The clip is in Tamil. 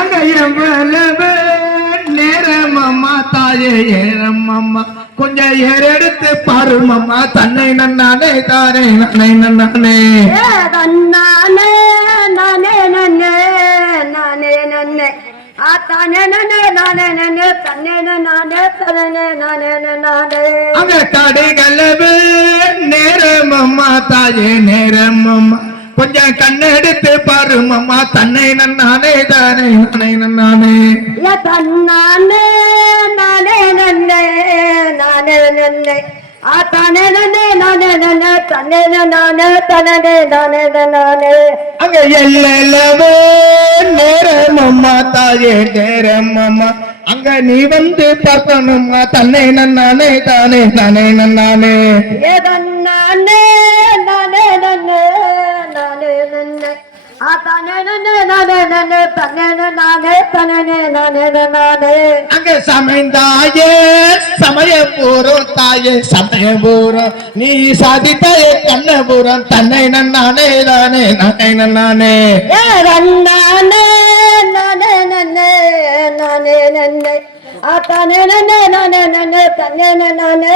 அங்க எவ்வளவு நேரம் அம்மா தாயே ஏறம் அம்மா கொஞ்சம் ஏறெடுத்து பாரு அம்மா தன்னை நன்னானே தானே நன்னை நன்னானே நானே நானே நன்னே நானே நன்னே தானே நன்னே நானே நன்னே தன்னே நானே தனே நானே நானே அங்க கடைகளவு நேரம் அம்மா தாயே நேரம் அம்மா கொஞ்சம் கண்ணெடுத்து பாரு அம்மா தன்னை நன்னானே தானே நானே நன்னானே தன்னானே நானே நன்னே நானே நன்னே தானே நன்னே நானே நன்னே தன்னே நானே தனே நானே நானே அங்க எல்லவே நேரம் அம்மா தாயே நேரம் அம்மா அங்க நீ வந்து பார்க்கணுமா தன்னை நன்னானே தானே நானே நன்னானே நானே நானே நன்னே நானே நன்னே தானே நன்னே நானே நன்னே தன்னே நானே தனே நானே நானே அங்க சமைந்தாயே சமயபூரம் தாயே சமயபூரம் நீ சாதித்தாயே கண்ணபூரம் தன்னை நன்னானே தானே நானே நன்னானே நானே நானே நன்னே நானே நன்னே தானே நன்னே நானே நன்னே தன்னே நானே